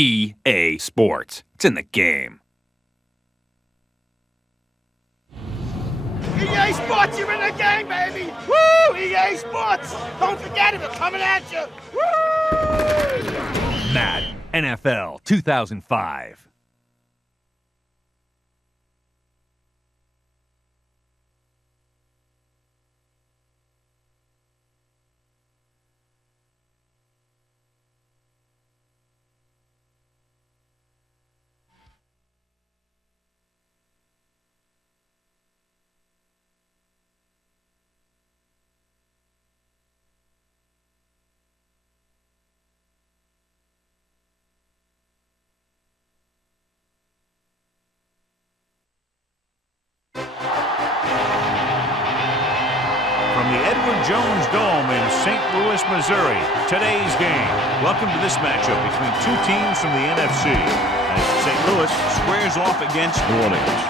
EA Sports. It's in the game. EA Sports, you're in the game, baby! Woo! EA Sports! Don't forget it, we're coming at you! Woo! Madden NFL 2005. Jones Dome in St. Louis, Missouri. Today's game. Welcome to this matchup between two teams from the NFC as St. Louis squares off against New Orleans.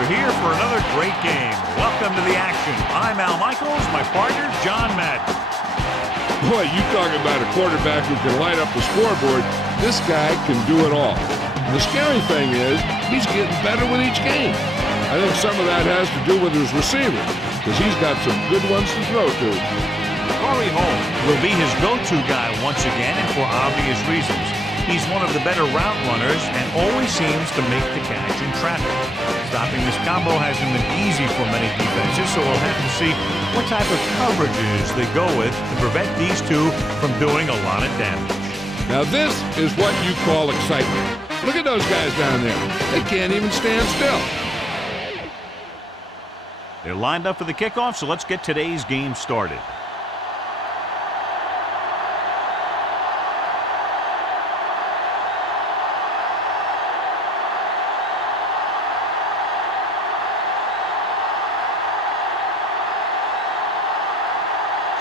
We're here for another great game. Welcome to the action. I'm Al Michaels, my partner, John Madden. Boy, you talking about a quarterback who can light up the scoreboard. This guy can do it all. And the scary thing is, he's getting better with each game. I think some of that has to do with his receiver, because he's got some good ones to throw to. Corey Holmes will be his go-to guy once again, and for obvious reasons. He's one of the better route runners and always seems to make the catch in traffic. Stopping this combo hasn't been easy for many defenses, so we'll have to see what type of coverages they go with to prevent these two from doing a lot of damage. Now this is what you call excitement. Look at those guys down there. They can't even stand still. They're lined up for the kickoff, so let's get today's game started.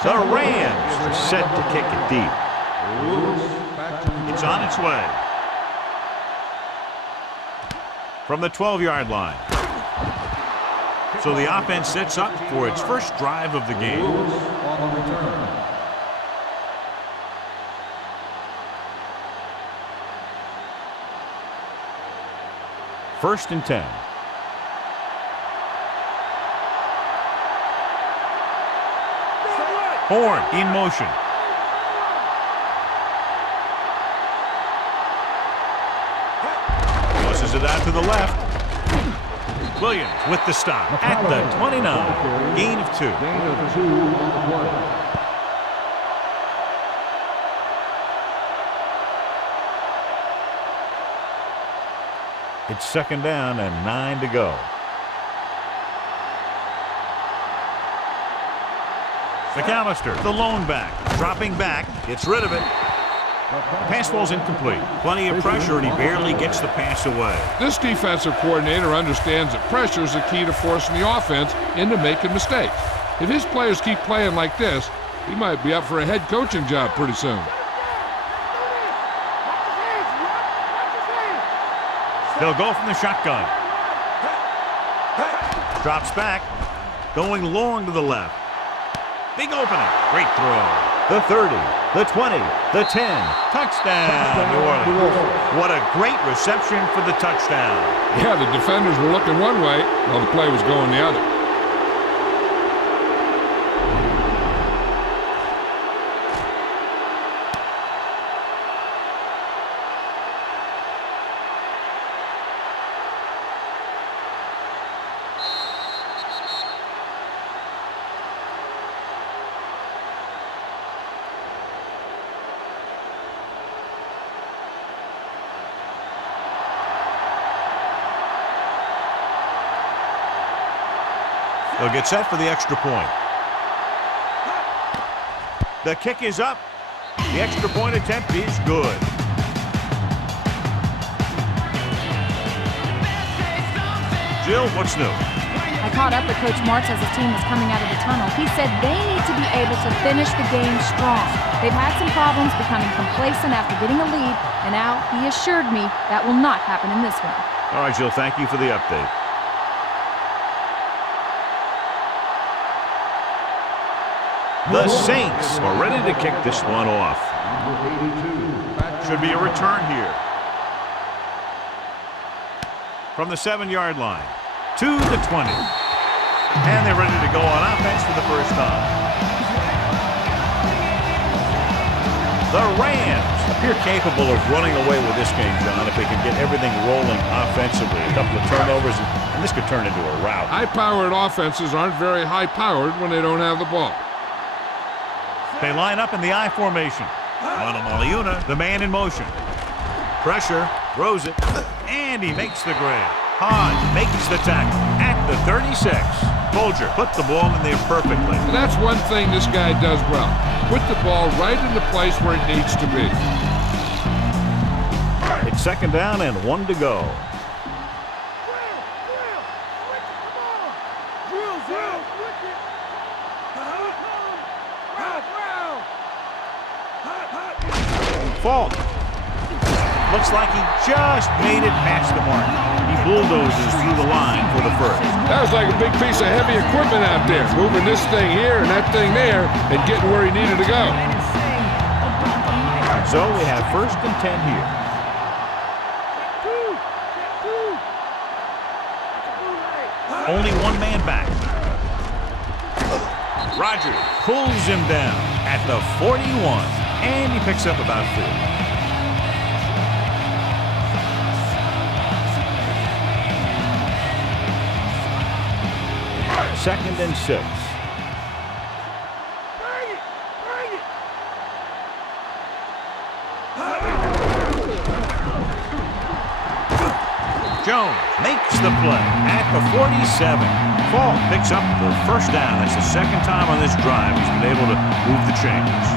The Rams are set to kick it deep. It's on its way. From the 12-yard line. So the offense sets up for its first drive of the game. First and 10. Horn in motion. Tosses it out to the left. Williams with the stop at the 29. Gain of 2. It's second down and 9 to go. McAllister, the lone back, dropping back, gets rid of it. Pass ball's incomplete. Plenty of pressure, and he barely gets the pass away. This defensive coordinator understands that pressure is the key to forcing the offense into making mistakes. If his players keep playing like this, he might be up for a head coaching job pretty soon. They'll go from the shotgun. Drops back, going long to the left. Big opening. Great throw. The 30, the 20, the 10. Touchdown, New Orleans. What a great reception for the touchdown. Yeah, the defenders were looking one way while the play was going the other. They'll get set for the extra point. The kick is up. The extra point attempt is good. Jill, what's new? I caught up with Coach Martz as the team was coming out of the tunnel. He said they need to be able to finish the game strong. They've had some problems becoming complacent after getting a lead, and now he assured me that will not happen in this one. All right, Jill, thank you for the update. The Saints are ready to kick this one off. Should be a return here. From the 7-yard line to the 20. And they're ready to go on offense for the first time. The Rams appear capable of running away with this game, John, if they can get everything rolling offensively. A couple of turnovers, and this could turn into a rout. High-powered offenses aren't very high-powered when they don't have the ball. They line up in the I formation. Maliyuna, the man in motion. Pressure, throws it, and he makes the grab. Hahn makes the tackle at the 36. Folger put the ball in there perfectly. And that's one thing this guy does well. Put the ball right in the place where it needs to be. It's 2nd down and 1 to go. Fault. Looks like he just made it past the mark. He bulldozes through the line for the first. That was like a big piece of heavy equipment out there, moving this thing here and that thing there and getting where he needed to go. So we have 1st and 10 here. Only one man back. Rodgers pulls him down at the 41, and he picks up about 4. Second and 6. Jones makes the play at the 47. Falk picks up the 1st down. That's the 2nd time on this drive he's been able to move the chains.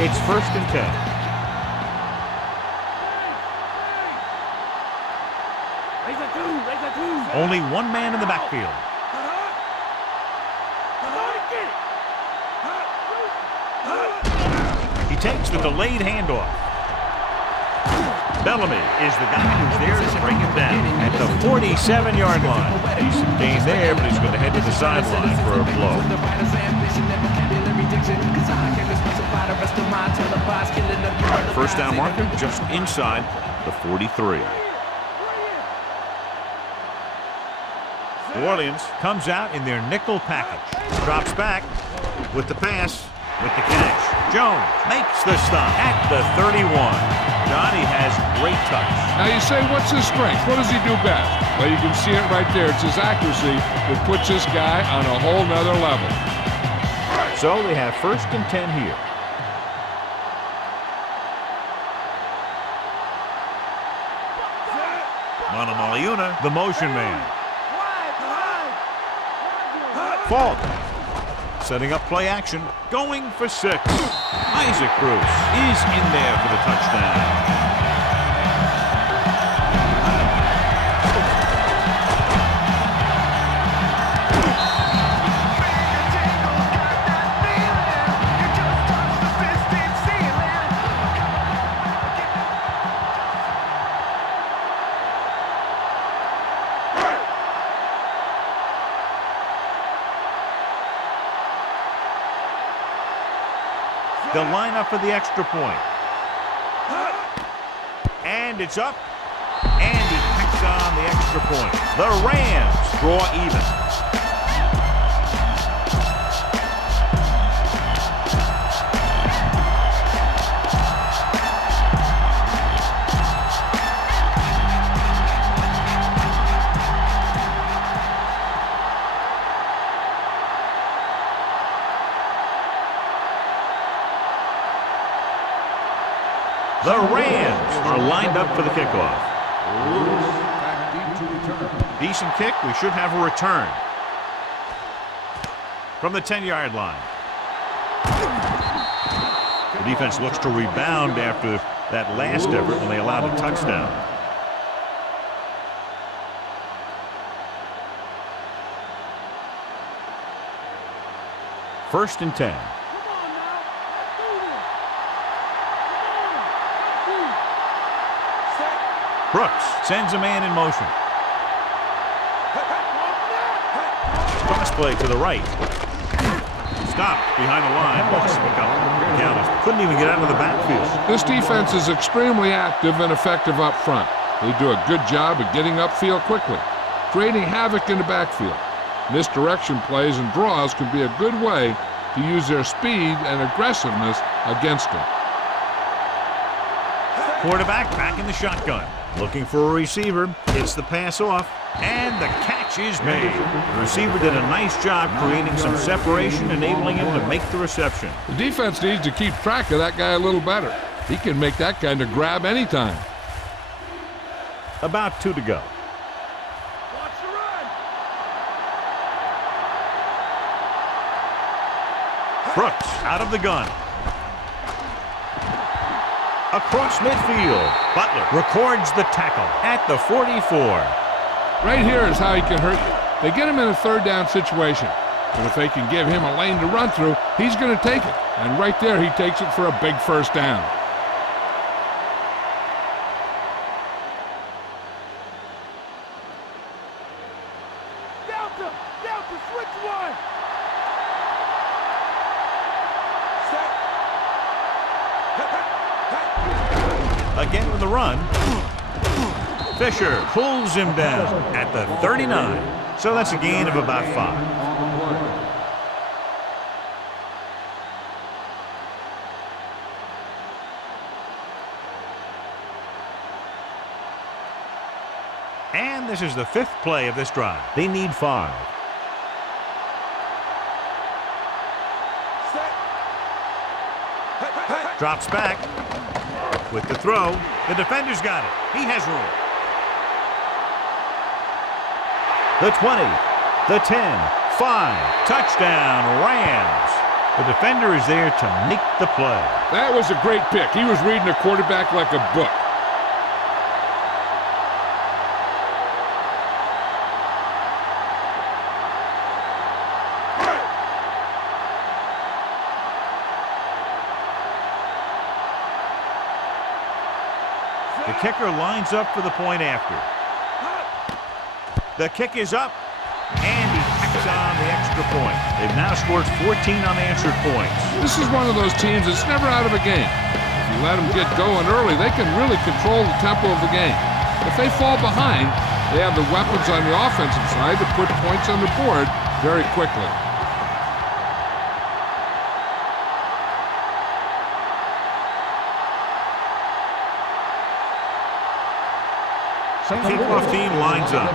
It's 1st and 10. Only one man in the backfield. He takes the delayed handoff. Bellamy is the guy who's there to bring him down at the 47-yard line. Decent gain there, but he's going to head to the sideline for a blow. First down marker just inside the 43. New Orleans comes out in their nickel package. Drops back with the pass, with the catch. Jones makes the stop at the 31. Johnny has great touch. Now you say, what's his strength? What does he do best? Well, you can see it right there. It's his accuracy that puts this guy on a whole nother level. So we have 1st and 10 here. Maliyuna, the motion man. Falk setting up play action, going for 6. Isaac Bruce is in there for the touchdown. They'll line up for the extra point. And it's up. And he picks on the extra point. The Rams draw even. The Rams are lined up for the kickoff. Decent kick. We should have a return. From the 10-yard line. The defense looks to rebound after that last effort when they allowed a touchdown. First and 10. Brooks sends a man in motion. Cross play to the right. stopped behind the line. Loss of a couple. Counters couldn't even get out of the backfield. This defense is extremely active and effective up front. They do a good job of getting upfield quickly, creating havoc in the backfield. Misdirection plays and draws can be a good way to use their speed and aggressiveness against them. Quarterback back in the shotgun. Looking for a receiver. Hits the pass off. And the catch is made. The receiver did a nice job creating some separation, enabling him to make the reception. The defense needs to keep track of that guy a little better. He can make that kind of grab anytime. About 2 to go. Brooks out of the gun. Across midfield. Butler records the tackle at the 44. Right here is how he can hurt you. They get him in a third down situation. But if they can give him a lane to run through, he's going to take it. And right there, he takes it for a big first down. Delta, switch one. Again with the run. Fisher pulls him down at the 39. So that's a gain of about 5. And this is the 5th play of this drive. They need 5. Drops back. With the throw, the defender's got it. He has room. The 20, the 10, 5, touchdown, Rams. The defender is there to make the play. That was a great pick. He was reading the quarterback like a book. The kicker lines up for the point after. The kick is up, and he tacks on the extra point. They've now scored 14 unanswered points. This is one of those teams that's never out of a game. If you let them get going early, they can really control the tempo of the game. If they fall behind, they have the weapons on the offensive side to put points on the board very quickly. Kickoff team lines up.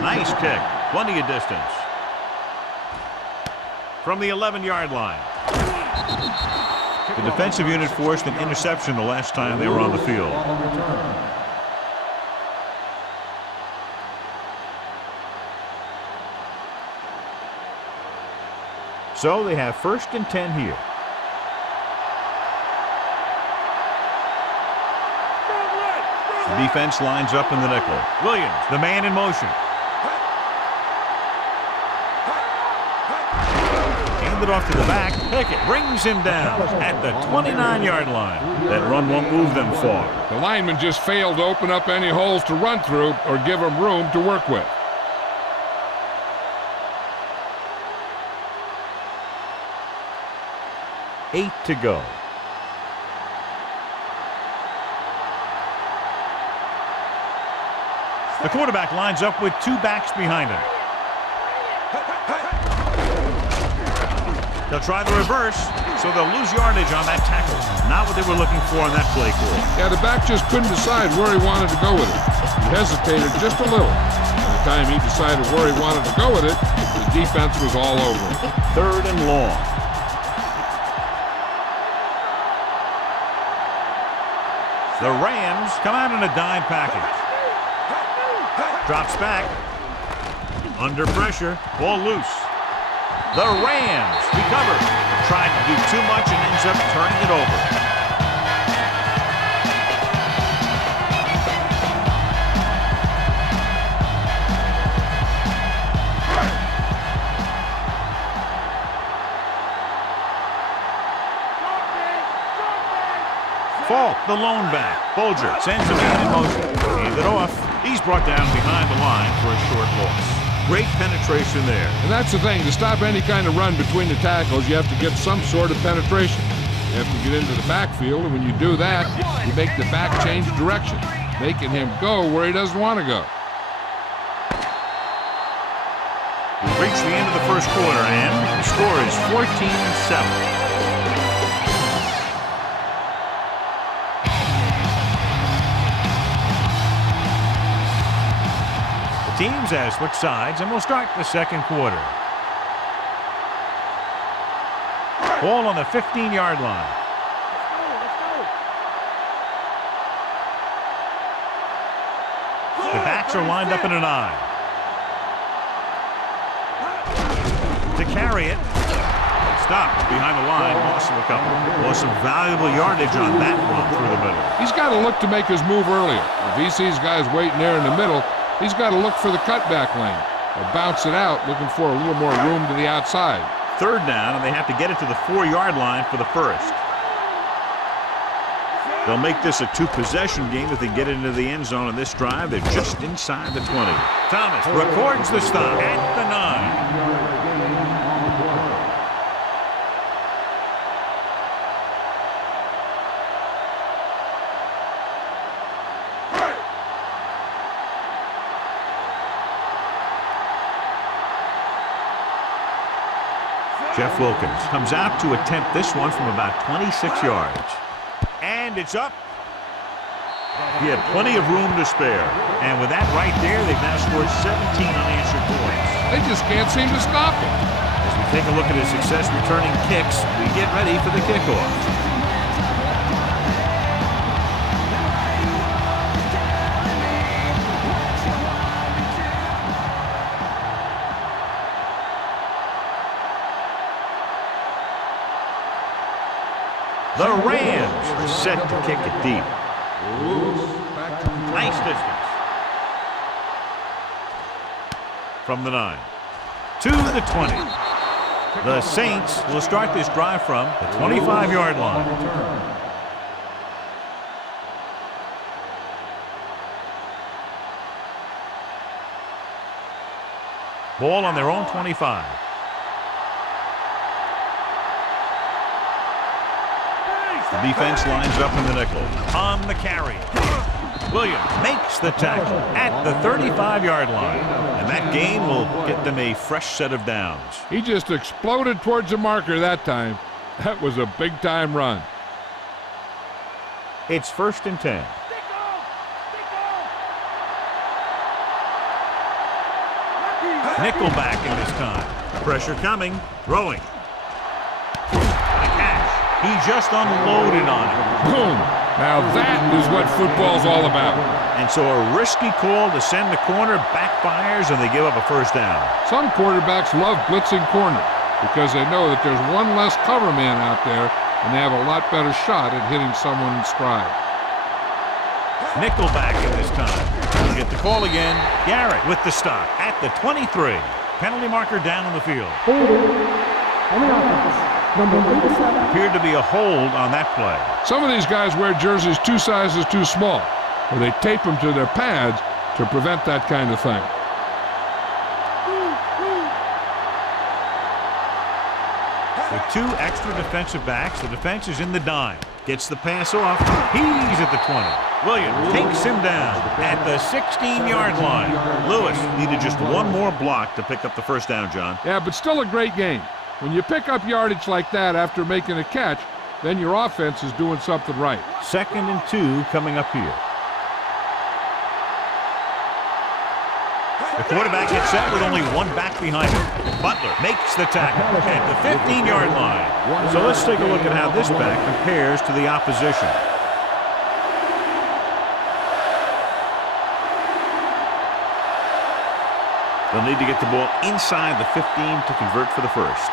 Nice kick. Plenty of distance. From the 11-yard line. The defensive unit forced an interception the last time they were on the field. So they have 1st and 10 here. The defense lines up in the nickel. Williams, the man in motion. Handed off to the back. Pickett brings him down at the 29-yard line. That run won't move them far. The lineman just failed to open up any holes to run through or give them room to work with. Eight to go. The quarterback lines up with 2 backs behind him. They'll try the reverse, so they'll lose yardage on that tackle. Not what they were looking for on that play call. Yeah, the back just couldn't decide where he wanted to go with it. He hesitated just a little. By the time he decided where he wanted to go with it, the defense was all over him. 3rd and long. The Rams come out in a dime package. Drops back. Under pressure. Ball loose. The Rams recover. Tried to do too much and ends up turning it over. Falk, the lone back. Bolger sends a man in motion. Hand it off. He's brought down behind the line for a short loss. Great penetration there. And that's the thing. To stop any kind of run between the tackles, you have to get some sort of penetration. You have to get into the backfield, and when you do that, you make the back change direction, making him go where he doesn't want to go. We've reached the end of the first quarter, and the score is 14-7. Teams have switched sides, and we'll start the second quarter. Ball on the 15-yard line. The backs are lined up in an I. To carry it. Stopped behind the line. Lost him a couple. Lost some valuable yardage on that run through the middle. He's got to look to make his move earlier. If he sees guys waiting there in the middle, he's got to look for the cutback lane or bounce it out, looking for a little more room to the outside. Third down, and they have to get it to the 4-yard line for the first. They'll make this a 2-possession game if they get it into the end zone on this drive. They're just inside the 20. Thomas records the stop at the 9. Jeff Wilkins comes out to attempt this one from about 26 yards. And it's up. He had plenty of room to spare. And with that right there, they've now scored 17 unanswered points. They just can't seem to stop him. As we take a look at his success returning kicks, we get ready for the kickoff. The Rams are set to kick it deep. Nice distance. From the 9 to the 20. The Saints will start this drive from the 25-yard line. Ball on their own 25. The defense lines up in the nickel. On the carry. Williams makes the tackle at the 35-yard line. And that gain will get them a fresh set of downs. He just exploded towards the marker that time. That was a big-time run. It's 1st and 10. Nickelback in this time. Pressure coming. Throwing. He just unloaded on him. Boom! Now that is what football's all about. And so a risky call to send the corner backfires, and they give up a first down. Some quarterbacks love blitzing corner because they know that there's one less cover man out there, and they have a lot better shot at hitting someone in stride. Nickelback in this time. You get the call again. Garrett with the stop at the 23. Penalty marker down on the field. Appeared to be a hold on that play. Some of these guys wear jerseys 2 sizes too small, or they tape them to their pads to prevent that kind of thing. With 2 extra defensive backs, the defense is in the dime. Gets the pass off. He's at the 20. Williams takes him down at the 16-yard line. Lewis needed just one more block to pick up the first down, John. Yeah, but still a great game. When you pick up yardage like that after making a catch, then your offense is doing something right. 2nd and 2 coming up here. The quarterback gets set with only one back behind him. Butler makes the tackle at the 15-yard line. So let's take a look at how this back compares to the opposition. They'll need to get the ball inside the 15 to convert for the first.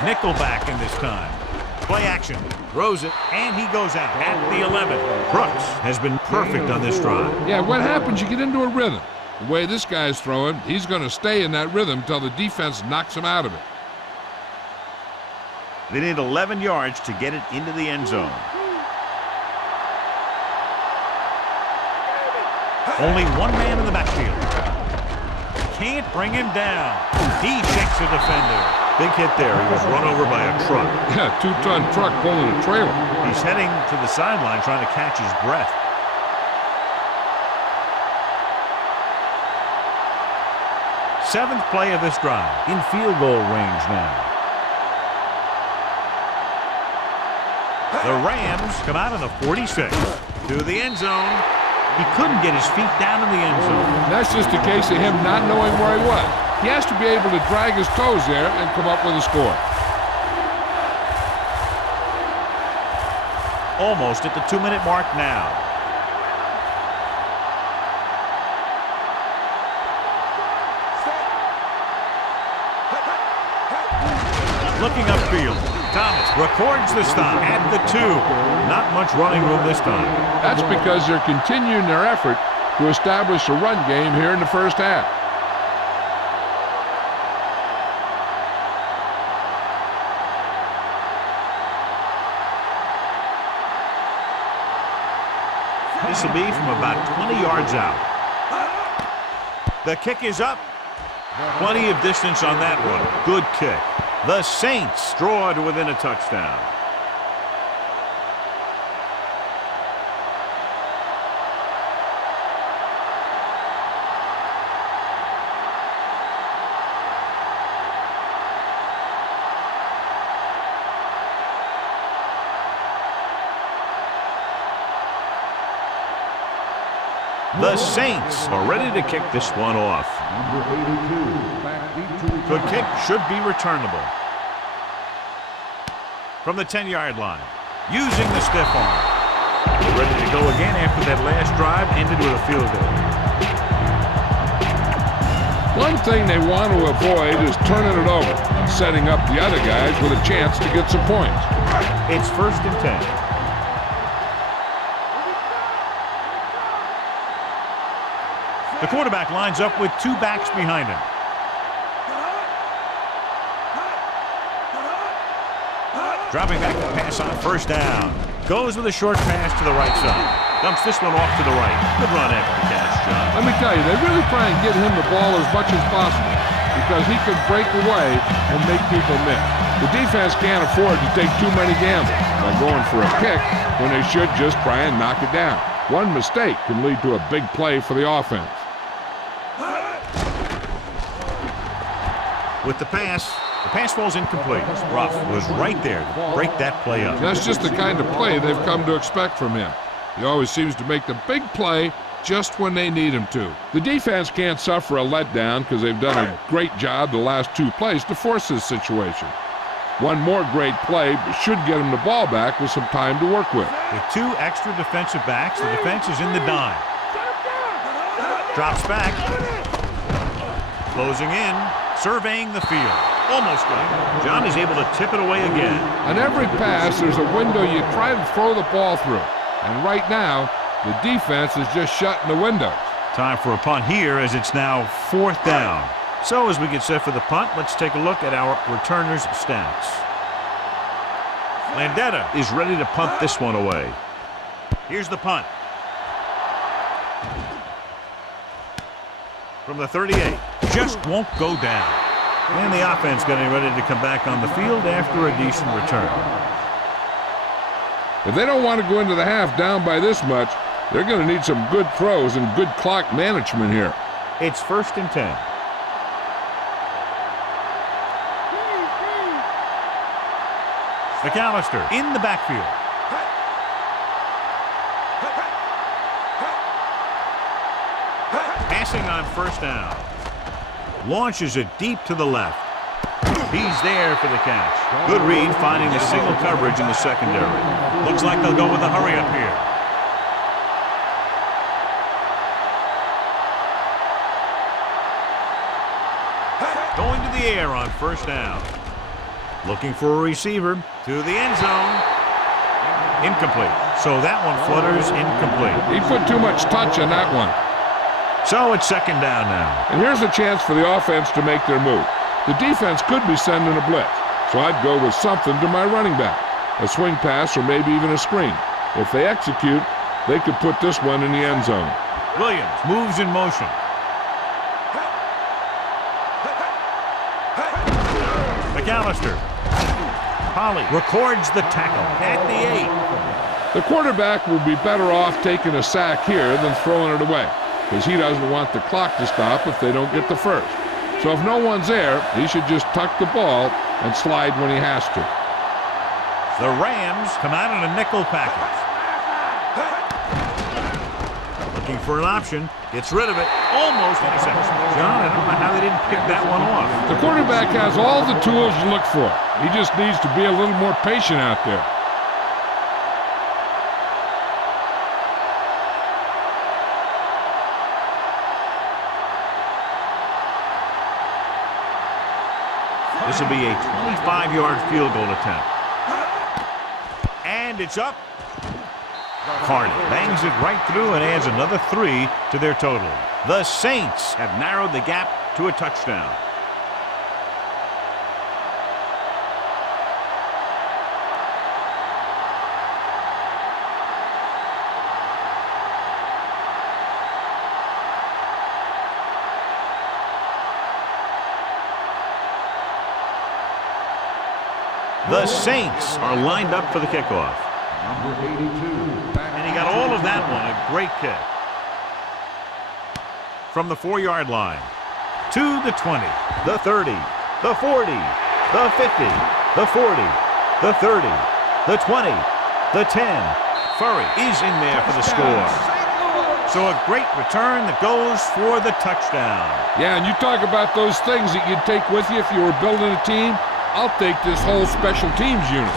Nickelback in this time. Play action. Throws it, and he goes out at the 11. Brooks has been perfect on this drive. Yeah, what happens, you get into a rhythm. The way this guy's throwing, he's going to stay in that rhythm until the defense knocks him out of it. They need 11 yards to get it into the end zone. Only one man in the backfield. Can't bring him down. He shakes a defender. Big hit there. He was run over by a truck. Yeah, 2-ton truck pulling a trailer. He's heading to the sideline trying to catch his breath. Seventh play of this drive. In field goal range now. The Rams come out in the 46. To the end zone. He couldn't get his feet down in the end zone. That's just a case of him not knowing where he was. He has to be able to drag his toes there and come up with a score. Almost at the 2-minute mark now. Looking upfield. Thomas records the stop at the 2. Not much running room this time. That's because they're continuing their effort to establish a run game here in the first half. This will be from about 20 yards out. The kick is up. Plenty of distance on that one. Good kick. The Saints draw to within a touchdown. The Saints are ready to kick this one off. The kick should be returnable. From the 10-yard line, using the stiff arm. Ready to go again after that last drive ended with a field goal. One thing they want to avoid is turning it over, setting up the other guys with a chance to get some points. It's 1st and 10. The quarterback lines up with 2 backs behind him. Dropping back to pass on 1st down. Goes with a short pass to the right side. Dumps this one off to the right. Good run after the catch, John. Let me tell you, they really try and get him the ball as much as possible because he can break away and make people miss. The defense can't afford to take too many gambles by going for a pick when they should just try and knock it down. One mistake can lead to a big play for the offense. With the pass falls incomplete. Ruff was right there to break that play up. That's just the kind of play they've come to expect from him. He always seems to make the big play just when they need him to. The defense can't suffer a letdown because they've done a great job the last 2 plays to force this situation. One more great play should get him the ball back with some time to work with. With 2 extra defensive backs, the defense is in the dime. Drops back. Closing in. Surveying the field. Almost got it. John is able to tip it away again. On every pass, there's a window you try to throw the ball through. And right now, the defense is just shutting the windows. Time for a punt here as it's now 4th down. So as we get set for the punt, let's take a look at our returners' stats. Landetta is ready to punt this one away. Here's the punt. From the 38. Just won't go down. And the offense getting ready to come back on the field after a decent return. If they don't want to go into the half down by this much, they're going to need some good throws and good clock management here. It's 1st and 10. McAllister in the backfield. Passing on 1st down. Launches it deep to the left. He's there for the catch. Good read, finding the single coverage in the secondary. Looks like they'll go with a hurry up here. Going to the air on 1st down. Looking for a receiver to the end zone. Incomplete. So that one flutters incomplete. He put too much touch on that one. So it's 2nd down now. And here's a chance for the offense to make their move. The defense could be sending a blitz, so I'd go with something to my running back. A swing pass or maybe even a screen. If they execute, they could put this one in the end zone. Williams moves in motion. McAllister. Polly records the tackle at the 8. The quarterback will be better off taking a sack here than throwing it away, because he doesn't want the clock to stop if they don't get the first. So if no one's there, he should just tuck the ball and slide when he has to. The Rams come out in a nickel package. Looking for an option, gets rid of it, almost interception. John, I don't know how they didn't pick that one off. The quarterback has all the tools you look for. He just needs to be a little more patient out there. This will be a 25-yard field goal attempt. And it's up. Carney bangs it right through and adds another 3 to their total. The Saints have narrowed the gap to a touchdown. The Saints are lined up for the kickoff. Number 82. And he got all of that one. A great kick. From the 4-yard line. To the 20. The 30. The 40. The 50. The 40. The 30. The 20. The 10. Furry is in there for the score. So a great return that goes for the touchdown. Yeah, and you talk about those things that you'd take with you if you were building a team. I'll take this whole special teams unit.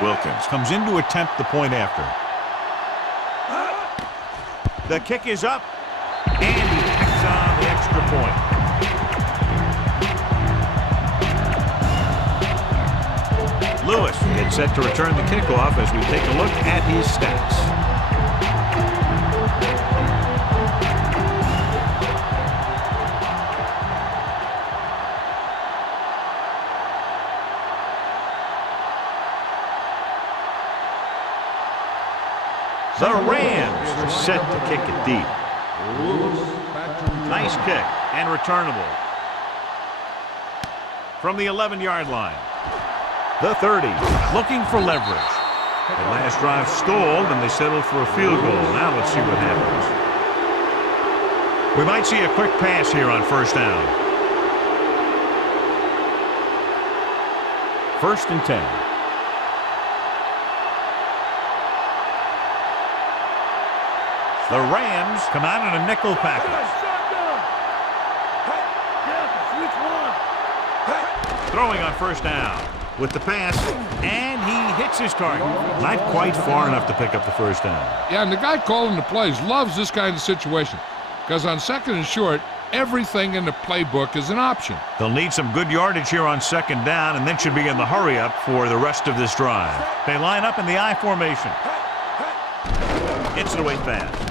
Wilkins comes in to attempt the point after. The kick is up, and he picks on the extra point. Lewis gets set to return the kickoff as we take a look at his stats. The Rams are set to kick it deep. Nice kick and returnable. From the 11-yard line. The 30, looking for leverage. The last drive stalled and they settled for a field goal. Now let's see what happens. We might see a quick pass here on first down. 1st and 10. The Rams come out in a nickel package. Throwing on first down with the pass, and he hits his target. Not quite far enough to pick up the first down. Yeah, and the guy calling the plays loves this kind of situation, because on 2nd and short, everything in the playbook is an option. They'll need some good yardage here on 2nd down, and then should be in the hurry up for the rest of this drive. They line up in the I formation. Gets it away fast.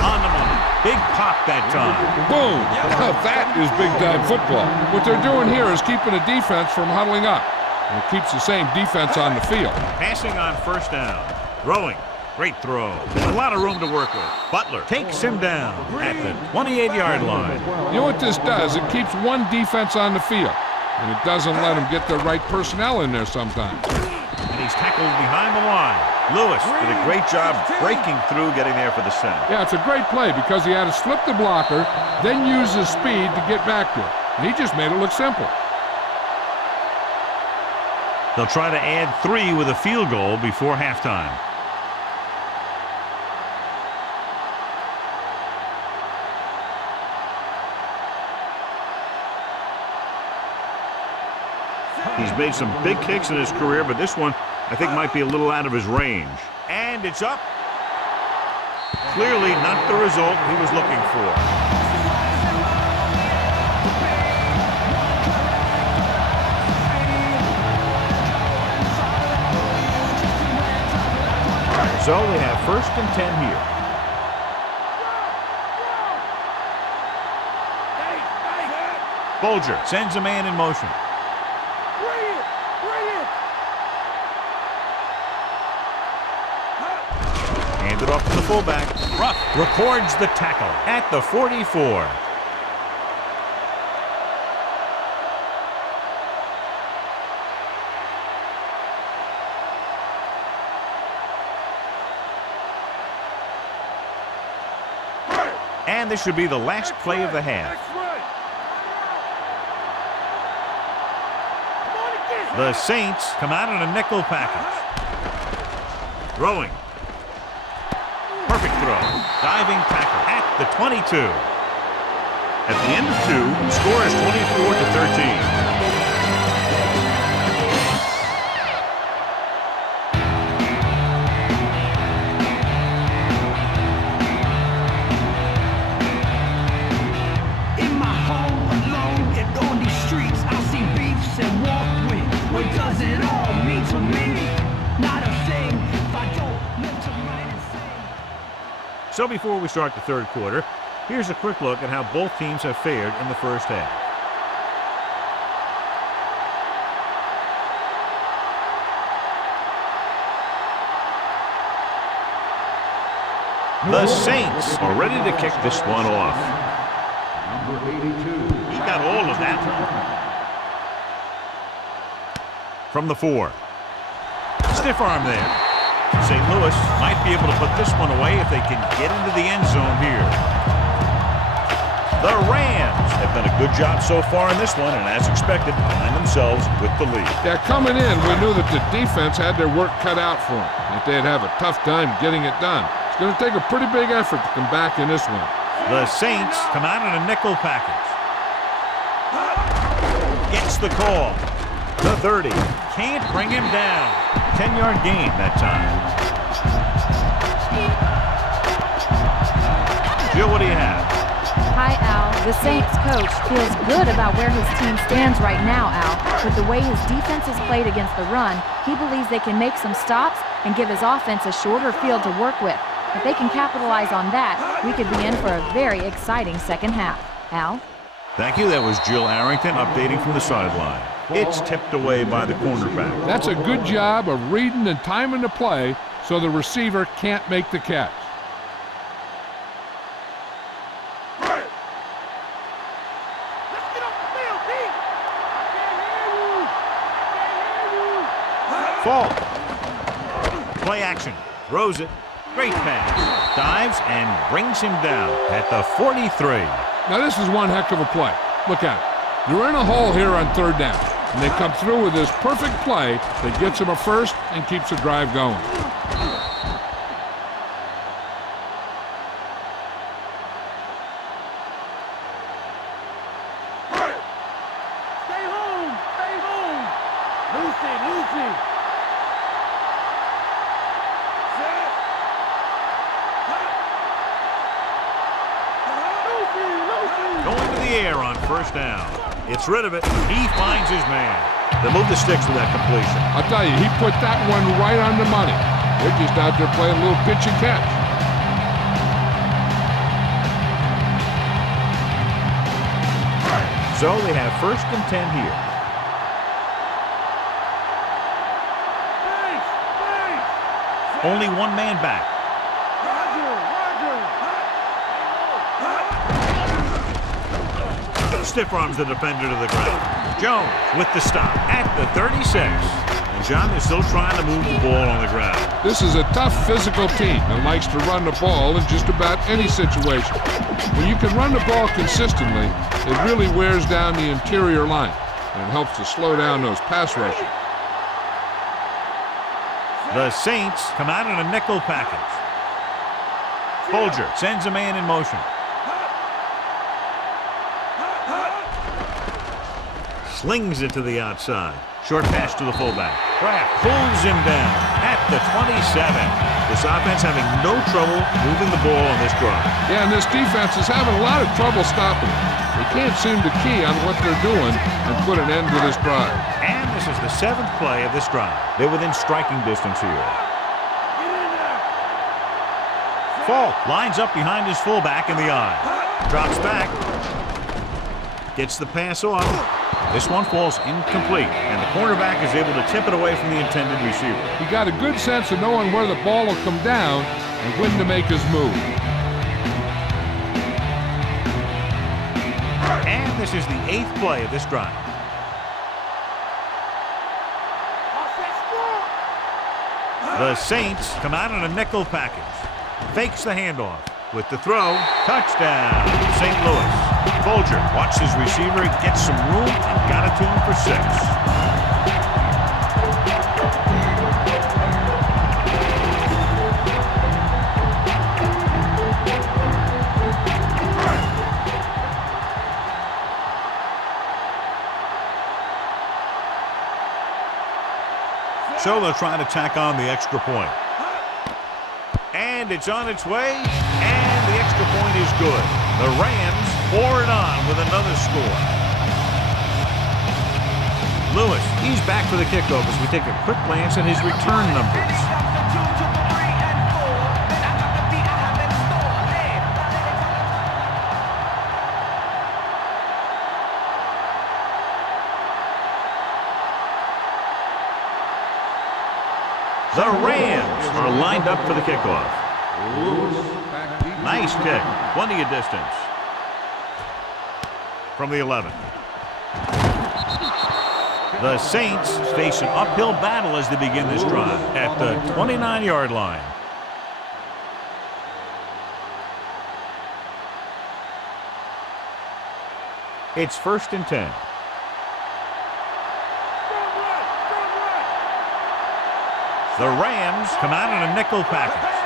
On the money. Big pop that time. Boom! Now that is big-time football. What they're doing here is keeping the defense from huddling up. And it keeps the same defense on the field. Passing on first down. Throwing. Great throw. A lot of room to work with. Butler takes him down at the 28-yard line. You know what this does? It keeps one defense on the field. And it doesn't let them get the right personnel in there sometimes. And he's tackled behind the line. Lewis did a great job breaking through, getting there for the sack. Yeah, it's a great play because he had to slip the blocker, then use his speed to get back to it. And he just made it look simple. They'll try to add 3 with a field goal before halftime. He's made some big kicks in his career, but this one I think might be a little out of his range. And it's up. Clearly not the result he was looking for. So they have 1st and 10 here. Bolger sends a man in motion. Handed off to the fullback. Ruff records the tackle at the 44. And this should be the last play of the half. The Saints come out in a nickel package. Throwing. Perfect throw. Diving tackle at the 22. At the end of 2, score is 24-13. So before we start the 3rd quarter, here's a quick look at how both teams have fared in the first half. The Saints are ready to kick this one off. Number 82. He got all of that. From the 4. Stiff arm there. St. Louis might be able to put this one away if they can get into the end zone here. The Rams have done a good job so far in this one, and as expected, find themselves with the lead. Yeah, coming in, we knew that the defense had their work cut out for them, that they'd have a tough time getting it done. It's going to take a pretty big effort to come back in this one. The Saints come out in a nickel package. Gets the call. The 30. Can't bring him down. 10-yard gain that time. Jill, what do you have? Hi, Al. The Saints coach feels good about where his team stands right now, Al. With the way his defense has played against the run, he believes they can make some stops and give his offense a shorter field to work with. If they can capitalize on that, we could be in for a very exciting second half. Al? Thank you. That was Jill Arrington updating from the sideline. It's tipped away by the cornerback. That's a good job of reading and timing the play so the receiver can't make the catch. Fall. Play action. Throws it. Great pass. Dives and brings him down at the 43. Now this is one heck of a play. Look at it. They're in a hole here on 3rd down, and they come through with this perfect play that gets them a first and keeps the drive going. Stay home! Stay home! Lucy! Going to the air on 1st down. It's rid of it. He finds his man. They move the sticks with that completion. I'll tell you, he put that one right on the money. They're just out there playing a little pitch and catch. So they have 1st and 10 here. Only one man back. Stiff arms the defender to the ground. Jones with the stop at the 36. And John is still trying to move the ball on the ground. This is a tough physical team that likes to run the ball in just about any situation. When you can run the ball consistently, it really wears down the interior line, and it helps to slow down those pass rushers. The Saints come out in a nickel package. Bolger sends a man in motion. Slings it to the outside. Short pass to the fullback. Kraft pulls him down at the 27. This offense having no trouble moving the ball on this drive. Yeah, and this defense is having a lot of trouble stopping it. They can't seem to key on what they're doing and put an end to this drive. And this is the 7th play of this drive. They're within striking distance here. Falk lines up behind his fullback in the eye. Drops back. Gets the pass off. This one falls incomplete, and the cornerback is able to tip it away from the intended receiver. He got a good sense of knowing where the ball will come down and when to make his move. And this is the 8th play of this drive. The Saints come out in a nickel package. Fakes the handoff. With the throw, touchdown, St. Louis. Folger watched his receiver, gets some room, and got it to him for 6. So they'll try to tack on the extra point. And it's on its way, and the extra point is good. The Rams pour it on with another score. Lewis, he's back for the kickoff as we take a quick glance at his return numbers. The Rams are lined up for the kickoff. Nice kick. Plenty of distance. From the 11. The Saints face an uphill battle as they begin this drive at the 29-yard line. It's 1st and 10. The Rams come out in a nickel package.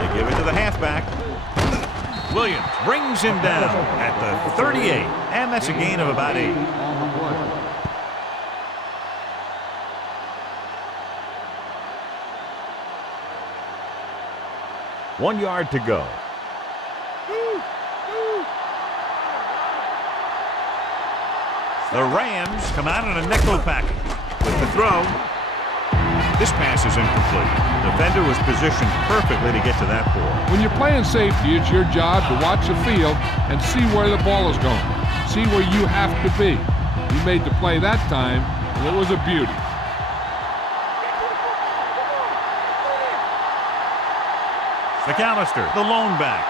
They give it to the halfback. Williams brings him down at the 38, and that's a gain of about 8. One yard to go. The Rams come out in a nickel package. With the throw, this pass is incomplete. The defender was positioned perfectly to get to that ball. When you're playing safety, it's your job to watch the field and see where the ball is going. See where you have to be. He made the play that time, and it was a beauty. McAllister, the lone back.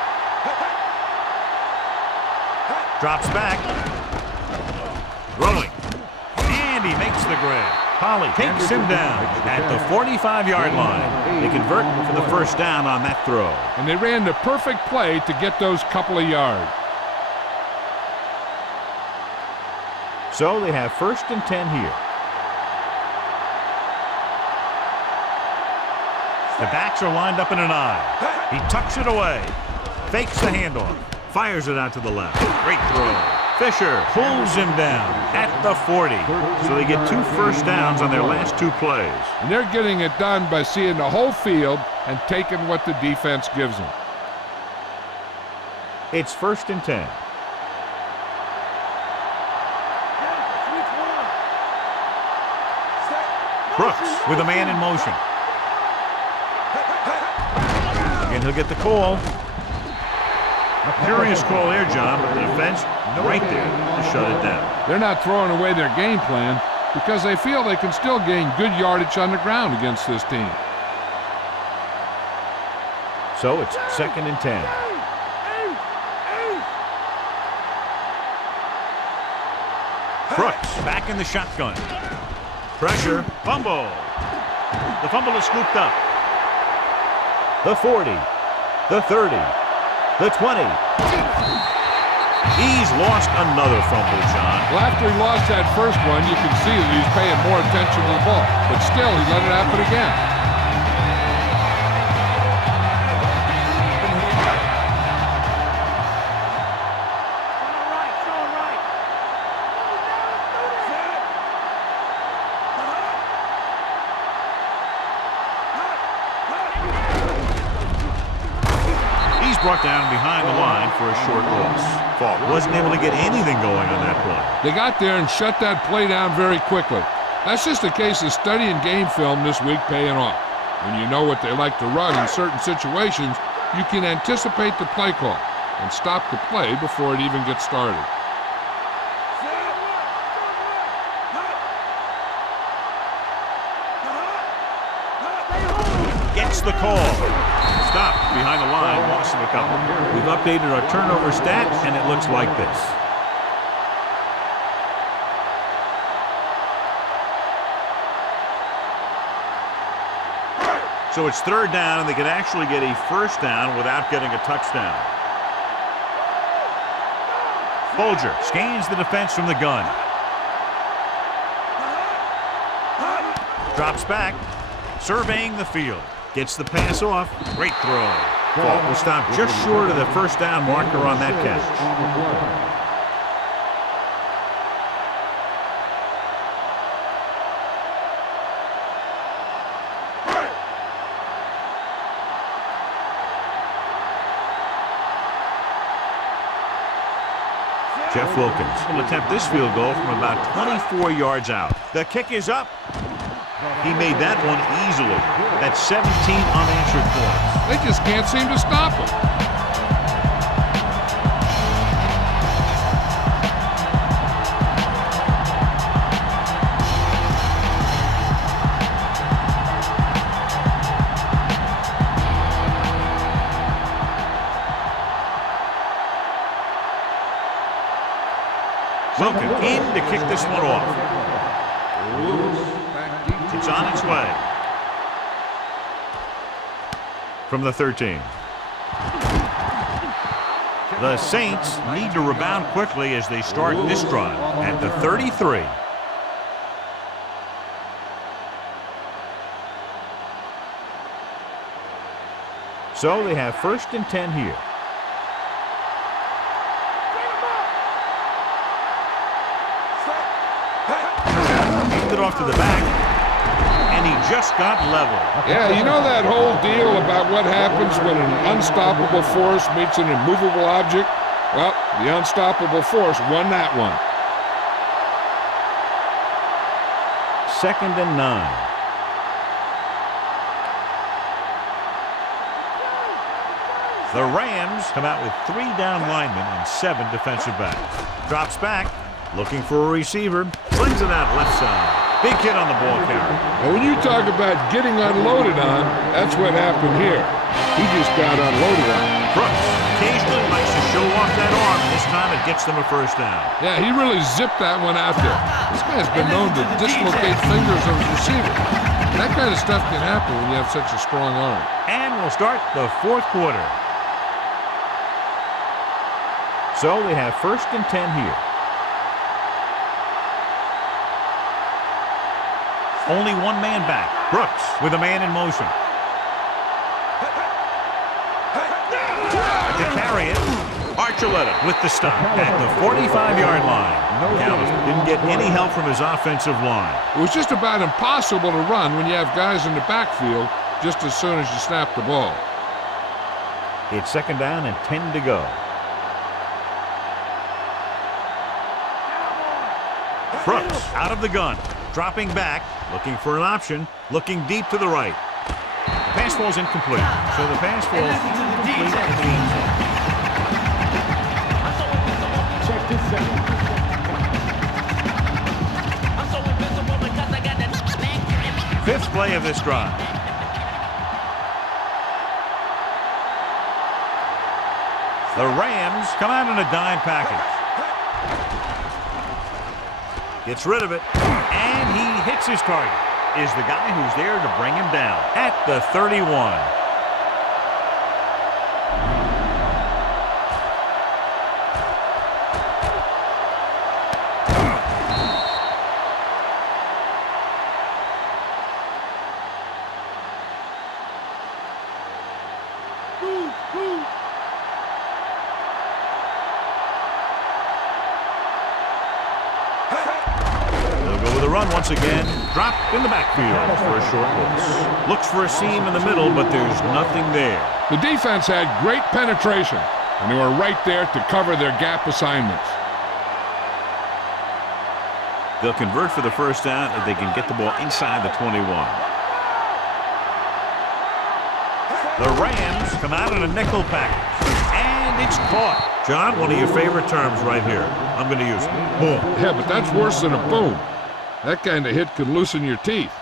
Drops back. Rolling. And he makes the grab. Polly takes him down at the 45-yard line. They convert for the first down on that throw. And they ran the perfect play to get those couple of yards. So they have 1st and 10 here. The backs are lined up in an I. He tucks it away. Fakes the handoff. Fires it out to the left. Great throw. Fisher pulls him down at the 40. So they get 2 first downs on their last 2 plays. And they're getting it done by seeing the whole field and taking what the defense gives them. It's 1st and 10. Brooks with a man in motion. Again, he'll get the call. A curious call there, John, but the defense right there to shut it down. They're not throwing away their game plan because they feel they can still gain good yardage on the ground against this team. So it's 2nd and 10. Brooks back in the shotgun. Pressure. Fumble. The fumble is scooped up. The 40. The 30. The 20. He's lost another fumble, John. Well, after he lost that first one, you can see that he's paying more attention to the ball. But still, he let it happen again. Brought down behind the line for a short loss. Falk wasn't able to get anything going on that play. They got there and shut that play down very quickly. That's just a case of studying game film this week paying off. When you know what they like to run in certain situations, you can anticipate the play call and stop the play before it even gets started. Gets the call. Stopped behind the line, loss of a couple. We've updated our turnover stat, and it looks like this. So it's third down, and they can actually get a first down without getting a touchdown. Folger scans the defense from the gun. Drops back, surveying the field. Gets the pass off. Great throw. Ball will stop just short of the first down marker on that catch. Jeff Wilkins will attempt this field goal from about 24 yards out. The kick is up. He made that one easily. That's 17 unanswered points. They just can't seem to stop him. Wilkins in to kick this one off. It's on its way. From the 13. The Saints need to rebound quickly as they start this drive at the 33. So they have 1st and 10 here. It off to the back, and he just got level. Yeah, you know that whole deal about what happens when an unstoppable force meets an immovable object? Well, the unstoppable force won that one. 2nd and 9. The Rams come out with 3 down linemen and 7 defensive backs. Drops back, looking for a receiver, slings it out left side. Big hit on the ball carrier. And when you talk about getting unloaded on, that's what happened here. He just got unloaded on. Brooks occasionally likes to show off that arm. This time it gets them a first down. Yeah, he really zipped that one out there. This guy's been known to dislocate fingers of his receiver. That kind of stuff can happen when you have such a strong arm. And we'll start the 4th quarter. So they have 1st and 10 here. Only one man back. Brooks with a man in motion. To carry it, Archuleta with the stop at the 45-yard line. Callis didn't get any help from his offensive line. It was just about impossible to run when you have guys in the backfield just as soon as you snap the ball. It's 2nd down and 10 to go. Brooks out of the gun. Dropping back, looking for an option, looking deep to the right. The pass ball's incomplete. So the pass ball is incomplete at the game's end. Check this out. 5th play of this drive. The Rams come out in a dime package. Gets rid of it, and he hits his target. Is the guy who's there to bring him down at the 31. Once again, dropped in the backfield for a short loss. Looks for a seam in the middle, but there's nothing there. The defense had great penetration, and they were right there to cover their gap assignments. They'll convert for the first down if they can get the ball inside the 21. The Rams come out in a nickel package, and it's caught. John, one of your favorite terms right here. I'm going to use it. Boom. Yeah, but that's worse than a boom. That kind of hit could loosen your teeth.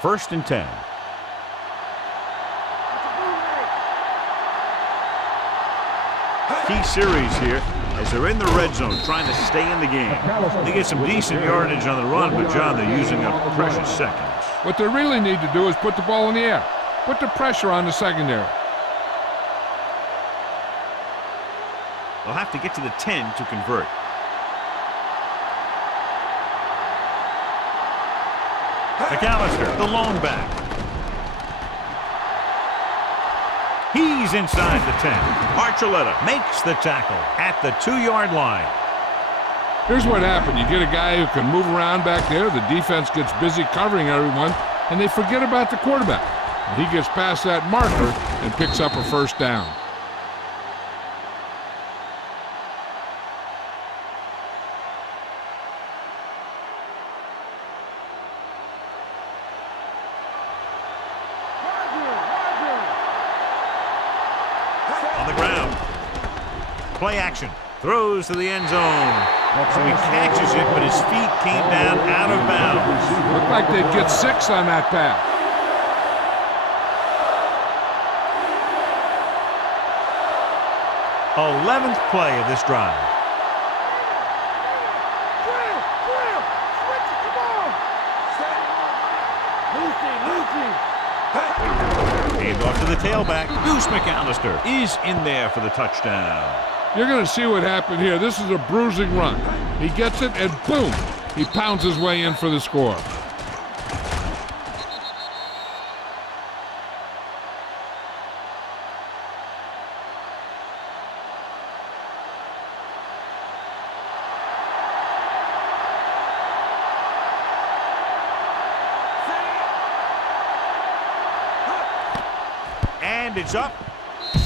First and 10. Key series here as they're in the red zone trying to stay in the game. They get some decent yardage on the run, but John, they're using up precious seconds. What they really need to do is put the ball in the air. Put the pressure on the secondary. They'll have to get to the 10 to convert. McAllister, the lone back. He's inside the 10. Archuleta makes the tackle at the 2-yard line. Here's what happened. You get a guy who can move around back there. The defense gets busy covering everyone, and they forget about the quarterback. He gets past that marker and picks up a first down. On the ground. Play action. Throws to the end zone. So he catches it, but his feet came down out of bounds. Looked like they'd get 6 on that pass. th play of this drive. Hand off to the tailback. Goose McAllister is in there for the touchdown. You're going to see what happened here. This is a bruising run. He gets it, and boom, he pounds his way in for the score. And it's up,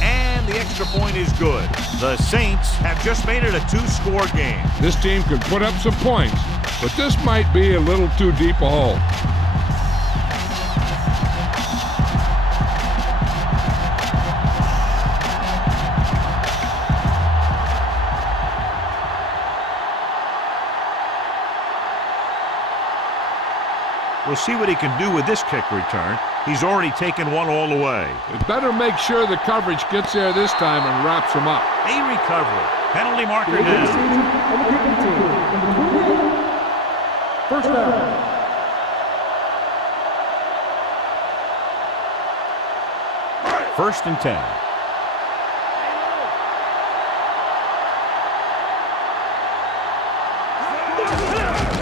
and the extra point is good. The Saints have just made it a 2-score game. This team can put up some points, but this might be a little too deep a hole. We'll see what he can do with this kick return. He's already taken one all the way. It better make sure the coverage gets there this time and wraps him up. A recovery. Penalty marker down. First down. First and 10.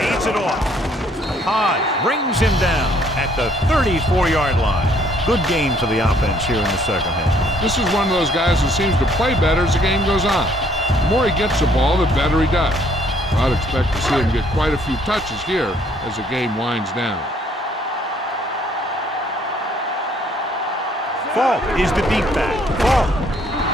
Hands it off. Hodge brings him down at the 34-yard line. Good game for the offense here in the second half. This is one of those guys who seems to play better as the game goes on. The more he gets the ball, the better he does. I'd expect to see him get quite a few touches here as the game winds down. Falk is the deep back. Falk.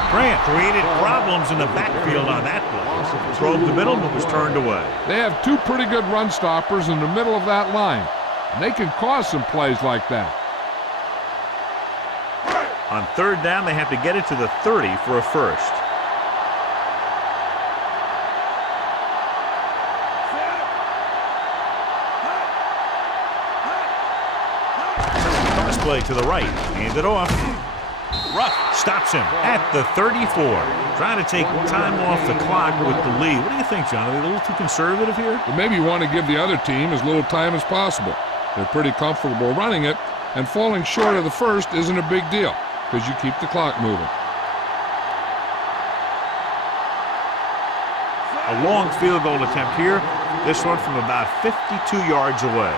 Grant created problems in the backfield on that play. Probed the middle, but was turned away. They have 2 pretty good run stoppers in the middle of that line, and they can cause some plays like that. On third down, they have to get it to the 30 for a first. Cross play to the right. Hand it off. Ruff stops him at the 34. Trying to take time off the clock with the lead. What do you think, John? Are they a little too conservative here? But maybe you want to give the other team as little time as possible. They're pretty comfortable running it, and falling short of the first isn't a big deal because you keep the clock moving. A long field goal attempt here. This one from about 52 yards away.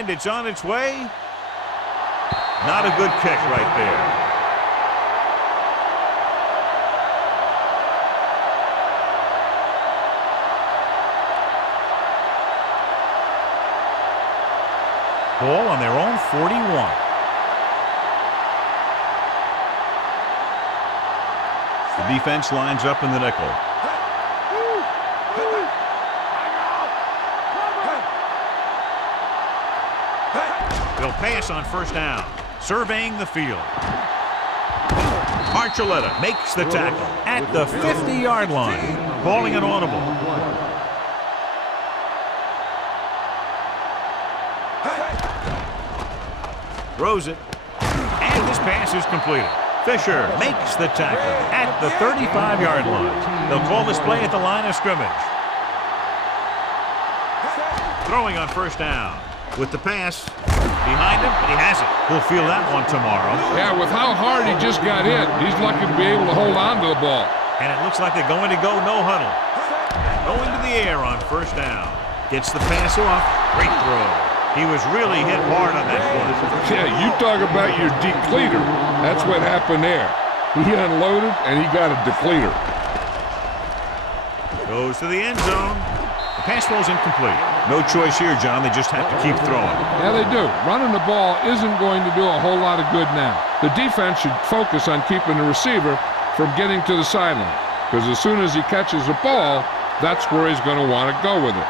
And it's on its way. Not a good kick right there. Ball on their own 41. The defense lines up in the nickel. They'll pass on first down. Surveying the field. Archuleta makes the tackle at the 50-yard line. Calling an audible. Throws it. And this pass is completed. Fisher makes the tackle at the 35-yard line. They'll call this play at the line of scrimmage. Throwing on first down. With the pass. Behind him, but he has it. We'll feel that one tomorrow. Yeah, with how hard he just got hit, he's lucky to be able to hold on to the ball. And it looks like they're going to go no huddle. Going to the air on first down. Gets the pass off. Great throw. He was really hit hard on that one. Yeah, you talk about your depleter. That's what happened there. He unloaded, and he got a depleter. Goes to the end zone. The pass ball's incomplete. No choice here, John. They just have to keep throwing. Yeah, they do. Running the ball isn't going to do a whole lot of good now. The defense should focus on keeping the receiver from getting to the sideline, because as soon as he catches the ball, that's where he's going to want to go with it.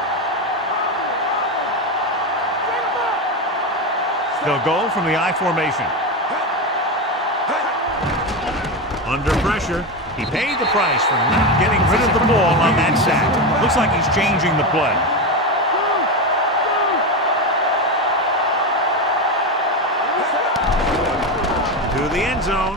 They'll go from the I formation. Under pressure. He paid the price for not getting rid of the ball on that sack. Looks like he's changing the play. To the end zone.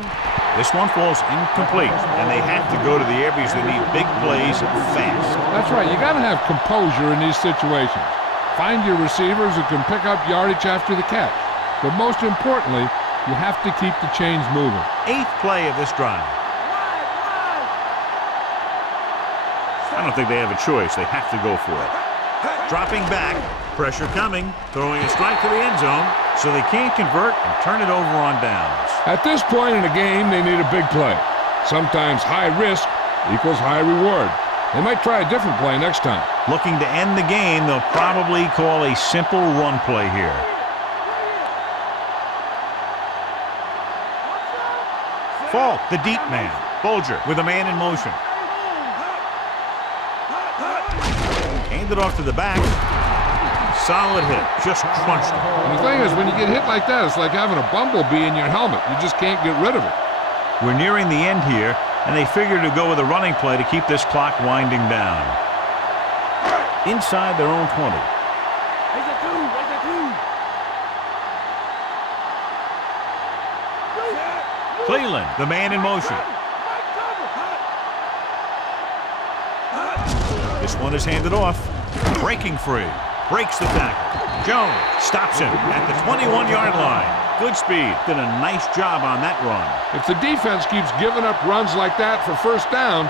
This one falls incomplete, and they have to go to the air because they need big plays fast. That's right. You got to have composure in these situations. Find your receivers who can pick up yardage after the catch. But most importantly, you have to keep the chains moving. 8th play of this drive. I don't think they have a choice. They have to go for it. Dropping back, pressure coming, throwing a strike to the end zone, so they can't convert and turn it over on downs. At this point in the game, they need a big play. Sometimes high risk equals high reward. They might try a different play next time. Looking to end the game, they'll probably call a simple run play here. Falk, the deep man. Bolger with a man in motion. Handed off to the back. Solid hit. Just crunched him. And the thing is, when you get hit like that, it's like having a bumblebee in your helmet. You just can't get rid of it. We're nearing the end here, and they figure to go with a running play to keep this clock winding down. Inside their own 20. Cleveland, the man in motion. This one is handed off. Breaking free. Breaks the tackle. Jones stops him at the 21-yard line. Good speed. Did a nice job on that run. If the defense keeps giving up runs like that for first downs,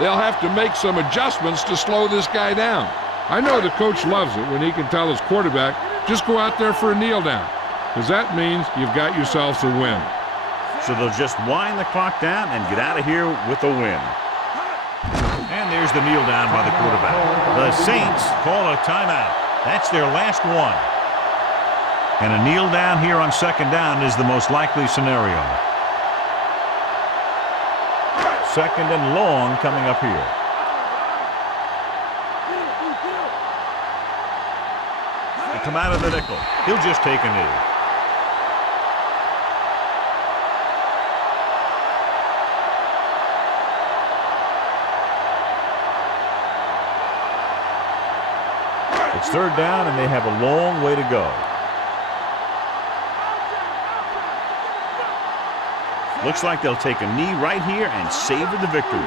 they'll have to make some adjustments to slow this guy down. I know the coach loves it when he can tell his quarterback, just go out there for a kneel down, because that means you've got yourselves a win. So they'll just wind the clock down and get out of here with a win. And there's the kneel down by the quarterback. The Saints call a timeout. That's their last one. And a kneel down here on second down is the most likely scenario. Second and long coming up here. They come out of the nickel. He'll just take a knee. It's third down, and they have a long way to go. Looks like they'll take a knee right here and savor the victory.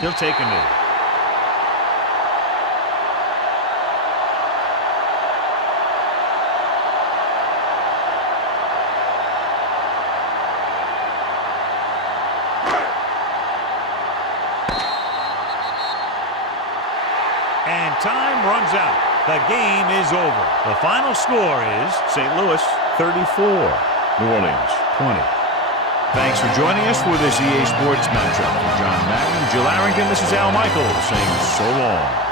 He'll take a knee. time runs out. The game is over. The final score is St. Louis 34, New Orleans 20. Thanks for joining us for this EA Sports matchup. For John Madden, Jill Arrington, this is Al Michaels saying so long.